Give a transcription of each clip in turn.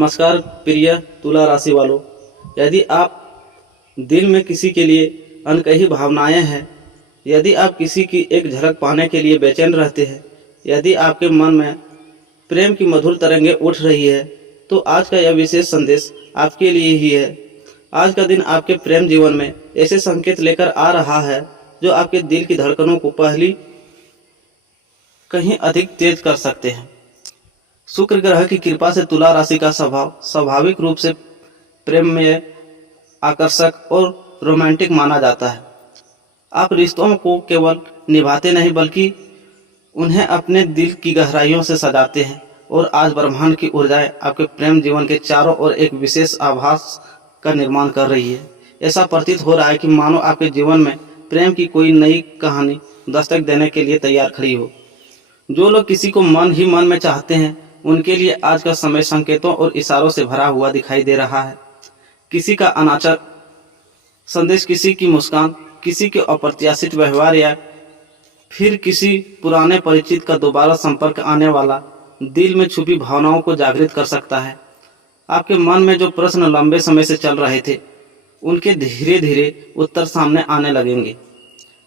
नमस्कार प्रिय तुला राशि वालों, यदि आप दिल में किसी के लिए अनकही भावनाएं हैं, यदि आप किसी की एक झलक पाने के लिए बेचैन रहते हैं, यदि आपके मन में प्रेम की मधुर तरंगें उठ रही है, तो आज का यह विशेष संदेश आपके लिए ही है। आज का दिन आपके प्रेम जीवन में ऐसे संकेत लेकर आ रहा है जो आपके दिल की धड़कनों को पहली कहीं अधिक तेज कर सकते हैं। शुक्र ग्रह की कृपा से तुला राशि का स्वभाव स्वाभाविक रूप से प्रेम में आकर्षक और रोमांटिक माना जाता है। आप रिश्तों को केवल निभाते नहीं बल्कि उन्हें अपने दिल की गहराइयों से सजाते हैं, और आज ब्रह्मांड की ऊर्जाएं आपके प्रेम जीवन के चारों ओर एक विशेष आभास का निर्माण कर रही है। ऐसा प्रतीत हो रहा है कि मानो आपके जीवन में प्रेम की कोई नई कहानी दस्तक देने के लिए तैयार खड़ी हो। जो लोग किसी को मन ही मन में चाहते हैं, उनके लिए आज का समय संकेतों और इशारों से भरा हुआ दिखाई दे रहा है। किसी का अनाचर संदेश, किसी की मुस्कान, किसी के अप्रत्याशित व्यवहार या फिर किसी पुराने परिचित का दोबारा संपर्क आने वाला दिल में छुपी भावनाओं को जागृत कर सकता है। आपके मन में जो प्रश्न लंबे समय से चल रहे थे, उनके धीरे धीरे उत्तर सामने आने लगेंगे।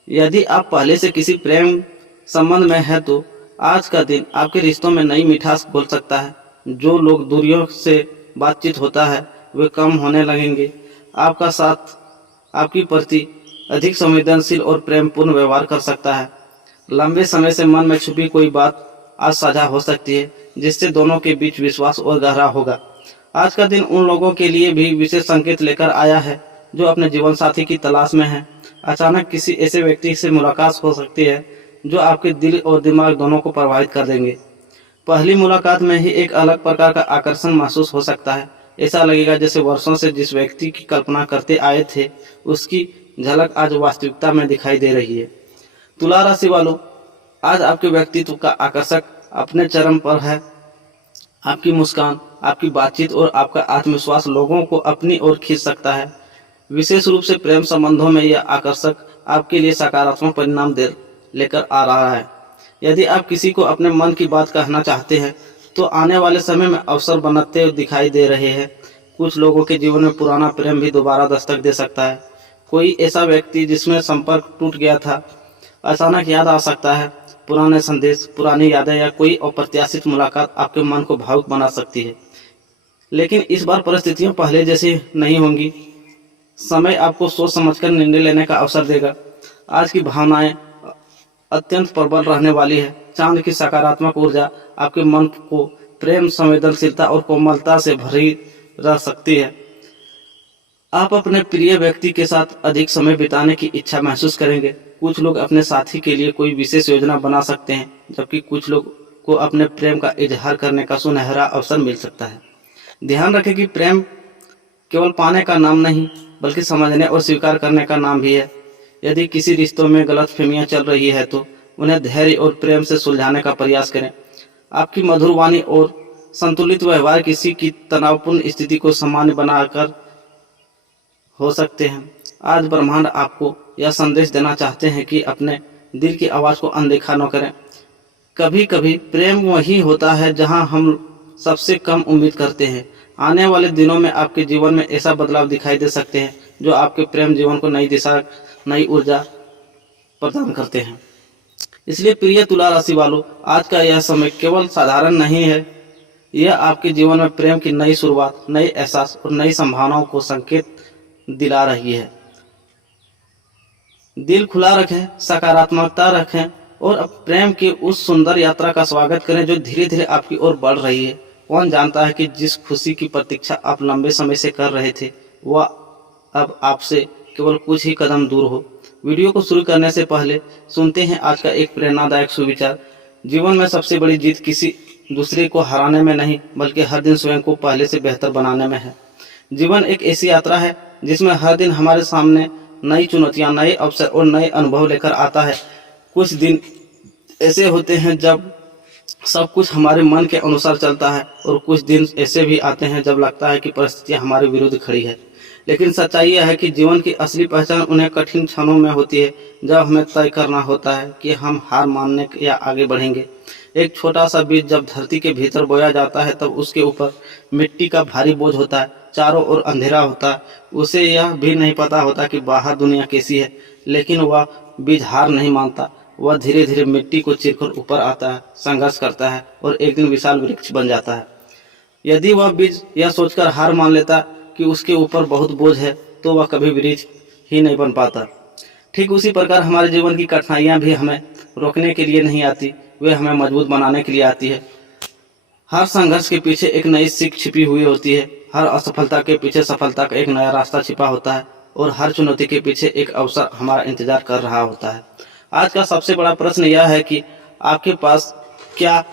यदि आप पहले से किसी प्रेम संबंध में है तो आज का दिन आपके रिश्तों में नई मिठास खोल सकता है। जो लोग दूरियों से बातचीत होता है वे कम होने लगेंगे। आपका साथ आपकी प्रति अधिक संवेदनशील और प्रेमपूर्ण व्यवहार कर सकता है। लंबे समय से मन में छुपी कोई बात आज साझा हो सकती है, जिससे दोनों के बीच विश्वास और गहरा होगा। आज का दिन उन लोगों के लिए भी विशेष संकेत लेकर आया है जो अपने जीवन साथी की तलाश में हैं। अचानक किसी ऐसे व्यक्ति से मुलाकात हो सकती है जो आपके दिल और दिमाग दोनों को प्रभावित कर देंगे। पहली मुलाकात में ही एक अलग प्रकार का आकर्षण महसूस हो सकता है। ऐसा लगेगा जैसे वर्षों से जिस व्यक्ति की कल्पना करते आए थे, उसकी झलक आज वास्तविकता में दिखाई दे रही है। तुला राशि वालों, आज आपके व्यक्तित्व का आकर्षक अपने चरम पर है। आपकी मुस्कान, आपकी बातचीत और आपका आत्मविश्वास लोगों को अपनी ओर खींच सकता है। विशेष रूप से प्रेम संबंधों में यह आकर्षक आपके लिए सकारात्मक परिणाम लेकर आ रहा है। यदि आप किसी को अपने मन की बात कहना चाहते हैं तो आने वाले समय में अवसर बनते दिखाई दे रहे हैं। कुछ लोगों के जीवन में पुराना प्रेम भी दोबारा दस्तक दे सकता है। कोई ऐसा व्यक्ति जिसमें संपर्क टूट गया था अचानक याद आ सकता है। पुराने संदेश, पुरानी यादें या कोई अप्रत्याशित मुलाकात आपके मन को भावुक बना सकती है। लेकिन इस बार परिस्थितियां पहले जैसी नहीं होंगी। समय आपको सोच समझकर निर्णय लेने का अवसर देगा। आज की भावनाएं अत्यंत प्रबल रहने वाली है। चांद की सकारात्मक ऊर्जा आपके मन को प्रेम, संवेदनशीलता और कोमलता से भरी रह सकती है। आप अपने प्रिय व्यक्ति के साथ अधिक समय बिताने की इच्छा महसूस करेंगे। कुछ लोग अपने साथी के लिए कोई विशेष योजना बना सकते हैं, जबकि कुछ लोग को अपने प्रेम का इजहार करने का सुनहरा अवसर मिल सकता है। ध्यान रखें कि प्रेम केवल पाने का नाम नहीं, बल्कि समझने और स्वीकार करने का नाम भी है। यदि किसी रिश्तों में गलतफहमियां चल रही है तो उन्हें धैर्य और प्रेम से सुलझाने का प्रयास करें। आपकी मधुर वाणी और संतुलित व्यवहार किसी की तनावपूर्ण स्थिति को सामान्य बनाकर हो सकते हैं। आज ब्रह्मांड आपको यह संदेश देना चाहते हैं कि अपने दिल की आवाज़ को अनदेखा न करें। कभी कभी प्रेम वही होता है जहां हम सबसे कम उम्मीद करते हैं। आने वाले दिनों में आपके जीवन में ऐसा बदलाव दिखाई दे सकते हैं जो आपके प्रेम जीवन को नई दिशा, नई ऊर्जा प्रदान करते हैं। इसलिए प्रिय तुला राशि वालों, आज का यह समय केवल साधारण नहीं है। यह आपके जीवन में प्रेम की नई शुरुआत, नए एहसास और नई संभावनाओं को संकेत दिला रही है। दिल खुला रखें, सकारात्मकता रखें और प्रेम की उस सुंदर यात्रा का स्वागत करें जो धीरे धीरे आपकी ओर बढ़ रही है। कौन जानता है कि जिस खुशी की प्रतीक्षा आप लंबे समय से कर रहे थे, वह अब आपसे केवल कुछ ही कदम दूर हो। वीडियो को शुरू करने से पहले सुनते हैं आज का एक प्रेरणादायक सुविचार। जीवन में सबसे बड़ी जीत किसी दूसरे को हराने में नहीं, बल्कि हर दिन स्वयं को पहले से बेहतर बनाने में है। जीवन एक ऐसी यात्रा है जिसमें हर दिन हमारे सामने नई चुनौतियां, नए अवसर और नए अनुभव लेकर आता है। कुछ दिन ऐसे होते हैं जब सब कुछ हमारे मन के अनुसार चलता है, और कुछ दिन ऐसे भी आते हैं जब लगता है कि परिस्थितियां हमारे विरुद्ध खड़ी है। लेकिन सच्चाई यह है कि जीवन की असली पहचान उन्हें कठिन क्षणों में होती है, जब हमें तय करना होता है कि हम हार मानने या आगे बढ़ेंगे। एक छोटा सा बीज जब धरती के भीतर बोया जाता है तब उसके ऊपर मिट्टी का भारी बोझ होता है, चारों ओर अंधेरा होता है। उसे यह भी नहीं पता होता कि बाहर दुनिया कैसी है, लेकिन वह बीज हार नहीं मानता। वह धीरे धीरे मिट्टी को चीरकर ऊपर आता है, संघर्ष करता है और एक दिन विशाल वृक्ष बन जाता है। यदि वह बीज यह सोचकर हार मान लेता कि उसके ऊपर बहुत बोझ है, तो वह कभी वृक्ष ही नहीं बन पाता। ठीक उसी प्रकार हमारे जीवन की कठिनाइयाँ भी हमें रोकने के लिए नहीं आती, वे हमें मजबूत बनाने के लिए आती है। हर संघर्ष के पीछे एक नई सीख छिपी हुई होती है, हर असफलता के पीछे सफलता का एक नया रास्ता छिपा होता है और हर चुनौती के पीछे एक अवसर हमारा इंतजार कर रहा होता है। आज का सबसे बड़ा प्रश्न यह है कि आपके पास क्या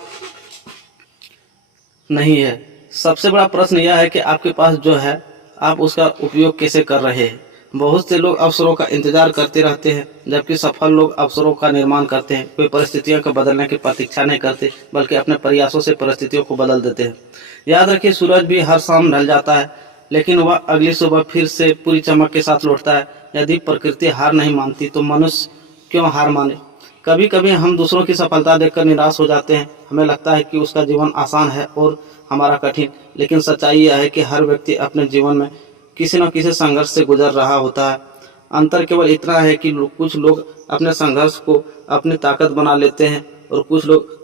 नहीं है। सबसे बड़ा प्रश्न यह है कि आपके पास जो है, आप उसका उपयोग कैसे कर रहे हैं। बहुत से लोग अवसरों का इंतजार करते रहते हैं, जबकि सफल लोग अवसरों का निर्माण करते हैं। वे परिस्थितियों को बदलने की प्रतीक्षा नहीं करते, बल्कि अपने प्रयासों से परिस्थितियों को बदल देते हैं। याद रखिए, सूरज भी हर शाम ढल जाता है, लेकिन वह अगली सुबह फिर से पूरी चमक के साथ लौटता है। यदि प्रकृति हार नहीं मानती तो मनुष्य क्यों हार माने। कभी कभी हम दूसरों की सफलता देखकर निराश हो जाते हैं। हमें लगता है कि उसका जीवन आसान है और हमारा कठिन, लेकिन सच्चाई यह है कि हर व्यक्ति अपने जीवन में किसी न किसी संघर्ष से गुजर रहा होता है। अंतर केवल इतना है कि कुछ लोग अपने संघर्ष को अपनी ताकत बना लेते हैं और कुछ लोग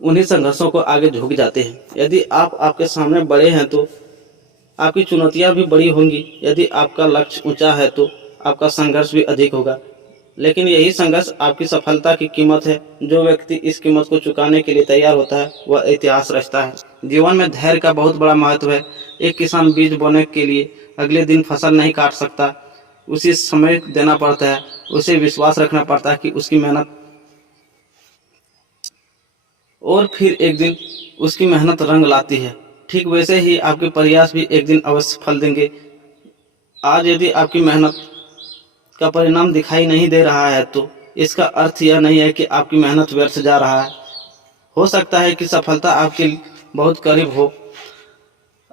उन्हीं संघर्षों को आगे झुक जाते हैं। यदि आप आपके सामने बड़े हैं तो आपकी चुनौतियां भी बड़ी होंगी। यदि आपका लक्ष्य ऊंचा है तो आपका संघर्ष भी अधिक होगा, लेकिन यही संघर्ष आपकी सफलता की कीमत है। जो व्यक्ति इस कीमत को चुकाने के लिए तैयार होता है, वह इतिहास रचता है। जीवन में धैर्य का बहुत बड़ा महत्व है। एक किसान बीज बोने के लिए अगले दिन फसल नहीं काट सकता, उसे समय देना पड़ता है। उसे विश्वास रखना पड़ता है कि उसकी मेहनत और फिर एक दिन उसकी मेहनत रंग लाती है। ठीक वैसे ही आपके प्रयास भी एक दिन अवश्य फल देंगे। आज यदि आपकी मेहनत का परिणाम दिखाई नहीं दे रहा है तो इसका अर्थ यह नहीं है कि आपकी मेहनत व्यर्थ जा रहा है। हो सकता है कि सफलता आपके बहुत करीब हो।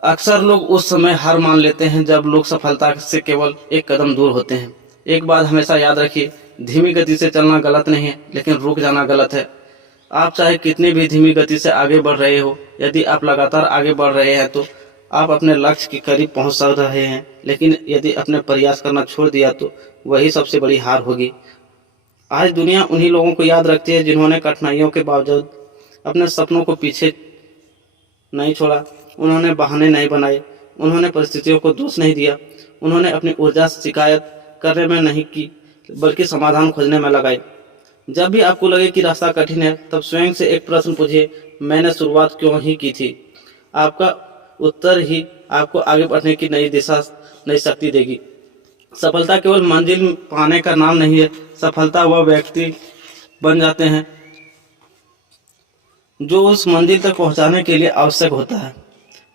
अक्सर लोग उस समय हार मान लेते हैं जब लोग सफलता से केवल एक कदम दूर होते हैं। एक बात हमेशा याद रखिए, धीमी गति से चलना गलत नहीं है, लेकिन रुक जाना गलत है। आप चाहे कितनी भी धीमी गति से आगे बढ़ रहे हो, यदि आप लगातार आगे बढ़ रहे हैं तो आप अपने लक्ष्य के करीब पहुंच रहे हैं। लेकिन यदि अपने प्रयास करना छोड़ दिया तो वही सबसे बड़ी हार होगी। आज दुनिया उन्हीं लोगों को याद रखती है जिन्होंने कठिनाइयों के बावजूद अपने सपनों को पीछे नहीं छोड़ा। उन्होंने बहाने नहीं बनाए, उन्होंने परिस्थितियों को दोष नहीं दिया, उन्होंने अपनी ऊर्जा शिकायत करने में नहीं की, बल्कि समाधान खोजने में लगाई। जब भी आपको लगे कि रास्ता कठिन है, तब स्वयं से एक प्रश्न पूछिए, मैंने शुरुआत क्यों ही की थी। आपका उत्तर ही आपको आगे बढ़ने की नई दिशा, नई शक्ति देगी। सफलता केवल मंजिल पाने का नाम नहीं है, सफलता वह व्यक्ति बन जाते हैं जो उस मंजिल तक पहुंचाने के लिए आवश्यक होता है।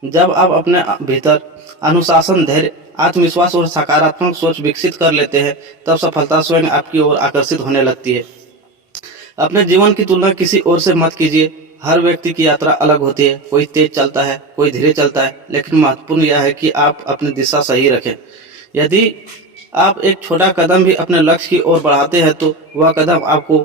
जब आप अपने भीतर अनुशासन, धैर्य, आत्मविश्वास और सकारात्मक सोच विकसित कर लेते हैं, तब सफलता स्वयं आपकी ओर आकर्षित होने लगती है। अपने जीवन की तुलना किसी और से मत कीजिए। हर व्यक्ति की यात्रा अलग होती है, कोई तेज चलता है, कोई धीरे चलता है, लेकिन महत्वपूर्ण यह है कि आप अपनी दिशा सही रखें। यदि आप एक छोटा कदम भी अपने लक्ष्य की ओर बढ़ाते हैं तो वह कदम आपको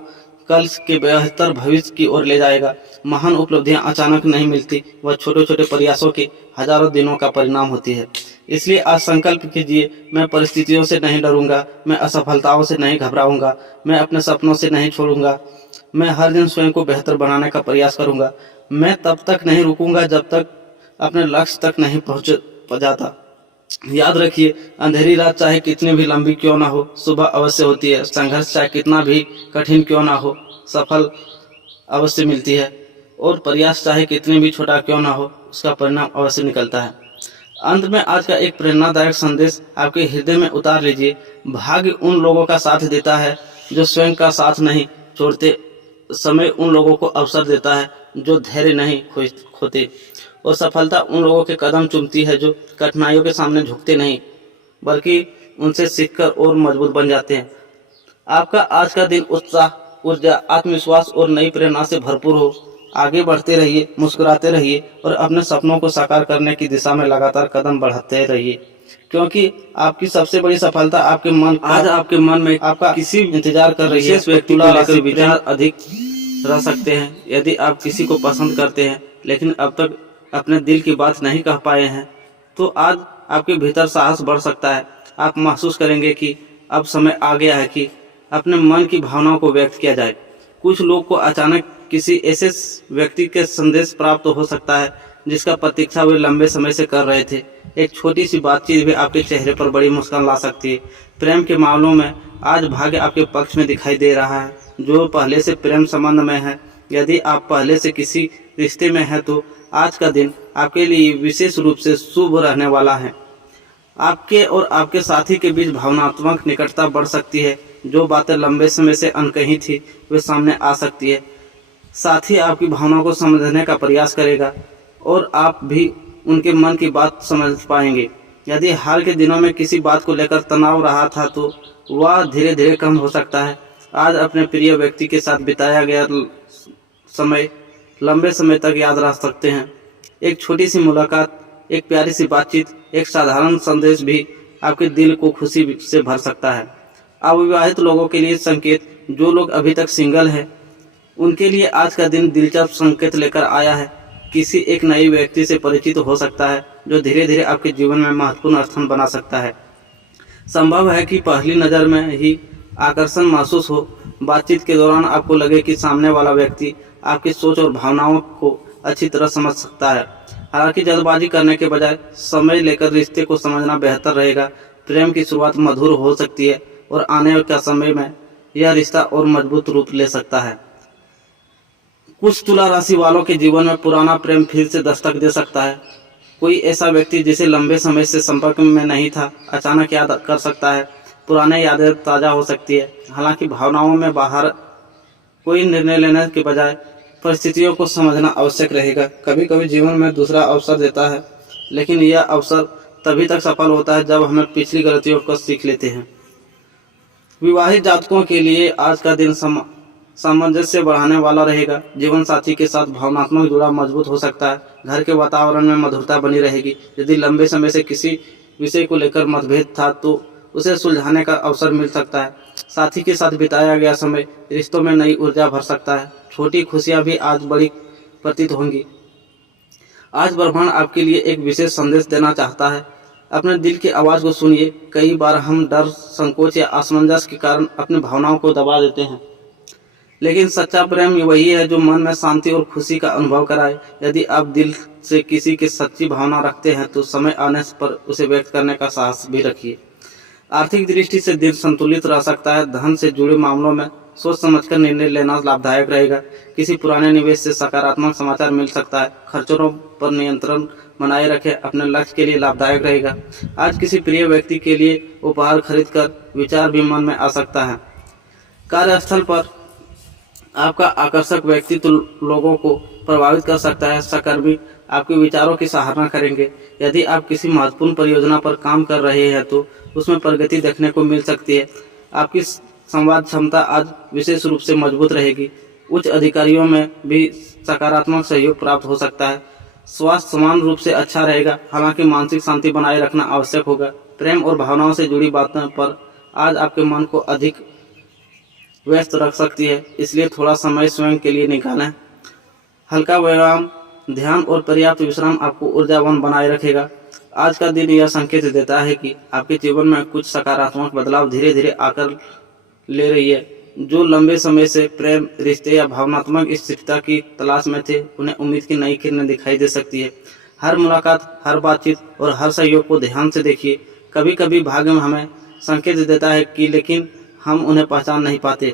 कल के बेहतर भविष्य की ओर ले जाएगा। महान उपलब्धियां अचानक नहीं मिलती, वह छोटे छोटे प्रयासों के हजारों दिनों का परिणाम होती है। इसलिए आज संकल्प कीजिए, मैं परिस्थितियों से नहीं डरूंगा, मैं असफलताओं से नहीं घबराऊंगा, मैं अपने सपनों से नहीं छोड़ूंगा, मैं हर दिन स्वयं को बेहतर बनाने का प्रयास करूंगा। मैं तब तक नहीं रुकूंगा जब तक अपने लक्ष्य तक नहीं पहुंच जाता। याद रखिए, अंधेरी रात चाहे कितनी भी लंबी क्यों ना हो, सुबह अवश्य होती है। संघर्ष चाहे कितना भी कठिन क्यों ना हो, सफल अवश्य मिलती है। और प्रयास चाहे कितनी भी छोटा क्यों ना हो, उसका परिणाम अवश्य निकलता है। अंत में आज का एक प्रेरणादायक संदेश आपके हृदय में उतार लीजिए। भाग्य उन लोगों का साथ देता है जो स्वयं का साथ नहीं छोड़ते। समय उन लोगों को अवसर देता है जो धैर्य नहीं खोते, और सफलता उन लोगों के कदम चूमती है जो कठिनाइयों के सामने झुकते नहीं, बल्कि उनसे सीखकर और मजबूत बन जाते हैं। आपका आज का दिन उत्साह, ऊर्जा, आत्मविश्वास और नई प्रेरणा से भरपूर हो। आगे बढ़ते रहिए, मुस्कुराते रहिए और अपने सपनों को साकार करने की दिशा में लगातार कदम बढ़ाते रहिए। क्योंकि आपकी सबसे बड़ी सफलता आपके मन, आज आपके मन में आपका किसी इंतजार कर रही है। विशेष व्यक्ति को लेकर विचार अधिक रह सकते हैं। यदि आप किसी को पसंद करते हैं लेकिन अब तक अपने दिल की बात नहीं कह पाए हैं, तो आज आपके भीतर साहस बढ़ सकता है। आप महसूस करेंगे कि अब समय आ गया है कि अपने मन की भावनाओं को व्यक्त किया जाए। कुछ लोग को अचानक किसी ऐसे व्यक्ति के संदेश प्राप्त हो सकता है जिसका प्रतीक्षा वे लंबे समय से कर रहे थे। एक छोटी सी बातचीत भी आपके चेहरे पर बड़ी मुस्कान ला सकती है। प्रेम के मामलों में आज भाग्य आपके पक्ष में दिखाई दे रहा है। जो पहले से प्रेम संबंध में है, यदि आप पहले से किसी रिश्ते में हैं, तो आज का दिन आपके लिए विशेष रूप से शुभ रहने वाला है। आपके और आपके साथी के बीच भावनात्मक निकटता बढ़ सकती है। जो बातें लंबे समय से अनकही थी वे सामने आ सकती है। साथी आपकी भावनाओं को समझने का प्रयास करेगा और आप भी उनके मन की बात समझ पाएंगे। यदि हाल के दिनों में किसी बात को लेकर तनाव रहा था तो वह धीरे धीरे कम हो सकता है। आज अपने प्रिय व्यक्ति के साथ बिताया गया समय लंबे समय तक याद रह सकते हैं। एक छोटी सी मुलाकात, एक प्यारी सी बातचीत, एक साधारण संदेश भी आपके दिल को खुशी से भर सकता है। अविवाहित लोगों के लिए संकेत, जो लोग अभी तक सिंगल हैं उनके लिए आज का दिन दिलचस्प संकेत लेकर आया है। किसी एक नए व्यक्ति से परिचित हो सकता है जो धीरे धीरे आपके जीवन में महत्वपूर्ण स्थान बना सकता है। संभव है कि पहली नज़र में ही आकर्षण महसूस हो। बातचीत के दौरान आपको लगे कि सामने वाला व्यक्ति आपकी सोच और भावनाओं को अच्छी तरह समझ सकता है। हालांकि जल्दबाजी करने के बजाय समय लेकर रिश्ते को समझना बेहतर रहेगा। प्रेम की शुरुआत मधुर हो सकती है और आने के समय में यह रिश्ता और मजबूत रूप ले सकता है। कुछ तुला राशि वालों के जीवन में पुराना प्रेम फिर से दस्तक दे सकता है। कोई ऐसा व्यक्ति जिसे लंबे समय से संपर्क में नहीं था अचानक याद कर सकता है। पुराने यादें ताज़ा हो सकती है। हालांकि भावनाओं में बाहर कोई निर्णय लेने के बजाय परिस्थितियों को समझना आवश्यक रहेगा। कभी कभी जीवन में दूसरा अवसर देता है, लेकिन यह अवसर तभी तक सफल होता है जब हमें पिछली गलतियों को सीख लेते हैं। विवाहित जातकों के लिए आज का दिन सामंजस्य बढ़ाने वाला रहेगा। जीवन साथी के साथ भावनात्मक जुड़ाव मजबूत हो सकता है। घर के वातावरण में मधुरता बनी रहेगी। यदि लंबे समय से किसी विषय को लेकर मतभेद था तो उसे सुलझाने का अवसर मिल सकता है। साथी के साथ बिताया गया समय रिश्तों में नई ऊर्जा भर सकता है। छोटी खुशियां भी आज बड़ी प्रतीत होंगी। आज ब्रह्मांड आपके लिए एक विशेष संदेश देना चाहता है। अपने दिल की आवाज़ को सुनिए। कई बार हम डर, संकोच या असमंजस के कारण अपनी भावनाओं को दबा देते हैं, लेकिन सच्चा प्रेम वही है जो मन में शांति और खुशी का अनुभव कराए। यदि आप दिल से किसी की सच्ची भावना रखते हैं तो समय आने पर उसे व्यक्त करने का साहस भी रखिए। आर्थिक दृष्टि से दिन संतुलित रह सकता है। धन से जुड़े मामलों में सोच समझकर निर्णय लेना लाभदायक रहेगा। किसी पुराने निवेश से सकारात्मक समाचार मिल सकता है। खर्चों पर नियंत्रण बनाए रखें, अपने लक्ष्य के लिए लाभदायक रहेगा। आज किसी प्रिय व्यक्ति के लिए उपहार खरीदकर विचार भी मन में आ सकता है। कार्यस्थल पर आपका आकर्षक व्यक्तित्व लोगों को प्रभावित कर सकता है। सहकर्मी आपके विचारों की सराहना करेंगे। यदि आप किसी महत्वपूर्ण परियोजना पर काम कर रहे हैं तो उसमें प्रगति देखने को मिल सकती है। आपकी संवाद क्षमता आज विशेष रूप से मजबूत रहेगी। उच्च अधिकारियों में भी सकारात्मक सहयोग प्राप्त हो सकता है। स्वास्थ्य समान रूप से अच्छा रहेगा, हालांकि मानसिक शांति बनाए रखना आवश्यक होगा। प्रेम और भावनाओं से जुड़ी बातों पर आज आपके मन को अधिक व्यस्त रख सकती है, इसलिए थोड़ा समय स्वयं के लिए निकालें। हल्का व्यायाम, ध्यान और पर्याप्त विश्राम आपको ऊर्जावान बनाए रखेगा। आज का दिन यह संकेत देता है कि आपके जीवन में कुछ सकारात्मक बदलाव धीरे धीरे आकर ले रही है। जो लंबे समय से प्रेम, रिश्ते या भावनात्मक स्थिरता की तलाश में थे, उन्हें उम्मीद की नई किरणें दिखाई दे सकती है। हर मुलाकात, हर बातचीत और हर सहयोग को ध्यान से देखिए। कभी कभी भाग्य हमें संकेत देता है कि लेकिन हम उन्हें पहचान नहीं पाते।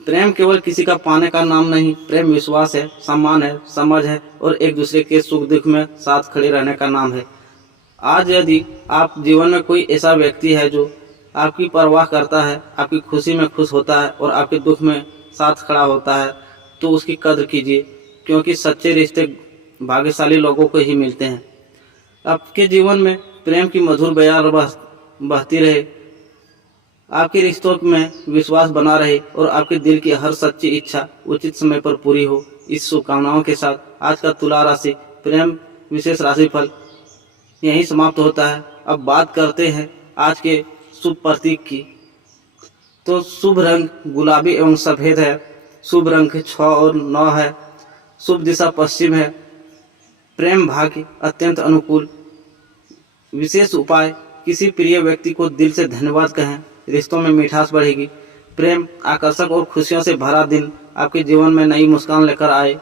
प्रेम केवल किसी का पाने का नाम नहीं, प्रेम विश्वास है, सम्मान है, समझ है और एक दूसरे के सुख दुख में साथ खड़े रहने का नाम है। आज यदि आप जीवन में कोई ऐसा व्यक्ति है जो आपकी परवाह करता है, आपकी खुशी में खुश होता है और आपके दुख में साथ खड़ा होता है, तो उसकी कद्र कीजिए, क्योंकि सच्चे रिश्ते भाग्यशाली लोगों को ही मिलते हैं। आपके जीवन में प्रेम की मधुर बयार बहती रहे, आपके रिश्तों में विश्वास बना रहे और आपके दिल की हर सच्ची इच्छा उचित समय पर पूरी हो। इस शुभकामनाओं के साथ आज का तुला राशि प्रेम विशेष राशिफल यहीं समाप्त होता है। अब बात करते हैं आज के शुभ प्रतीक की। तो शुभ रंग गुलाबी एवं सफ़ेद है। शुभ रंग 6 और 9 है। शुभ दिशा पश्चिम है। प्रेम भाग्य अत्यंत अनुकूल। विशेष उपाय, किसी प्रिय व्यक्ति को दिल से धन्यवाद कहें, रिश्तों में मिठास बढ़ेगी। प्रेम आकर्षक और खुशियों से भरा दिन आपके जीवन में नई मुस्कान लेकर आए।